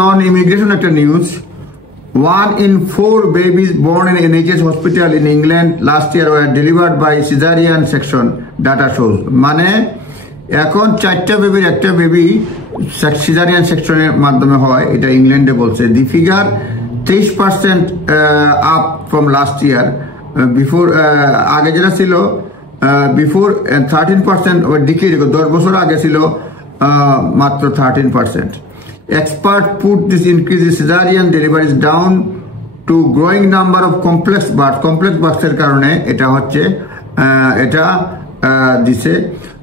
নন immigration একটা news. 1 in 4 babies born in NHS hospital in England last year were delivered by cesarean section, data shows. মানে এখন 4টা বেবির একটা baby caesarean সেকশনের মাধ্যমে হয়, এটা ইংল্যান্ডে বলছে। The figure 23% up from last year. Before আগে যেটা ছিল বিফোর 13% ডিক্রিজ, 10 বছর আগে ছিল মাত্র 13%। Experts put this increase in cesarean deliveries down to growing number of complex births. Complex births এর কারণে এটা হচ্ছে এটা দিছে।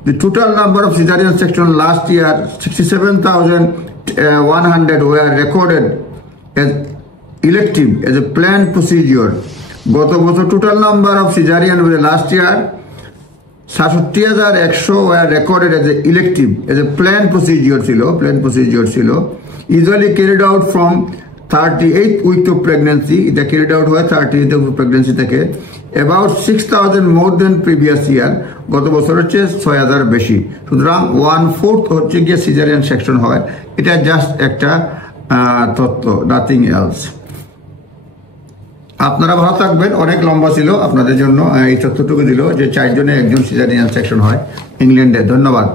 The total number of cesarean section last year 67,100 were recorded as elective as a planned procedure. গত বছর total number of caesarean last year 67,100 were recorded as a elective, as a planned procedure ছিল, usually carried out from 38th week of pregnancy. এটা carried out হয় 38th week of pregnancy থেকে। About 6,000 more than previous year, গত বছর হচ্ছে 6,000 বেশি। সুতরাং 1/4 হচ্ছে গিয়ে সিজারিয়ান সেকশন হয়। এটা জাস্ট একটা তথ্য, নাথিং এলস। আপনারা ভালো থাকবেন। অনেক লম্বা ছিল, আপনাদের জন্য এই তথ্যটুকু দিল যে 4 জনে 1 জন সিজারিয়ান সেকশন হয় ইংল্যান্ডে। ধন্যবাদ।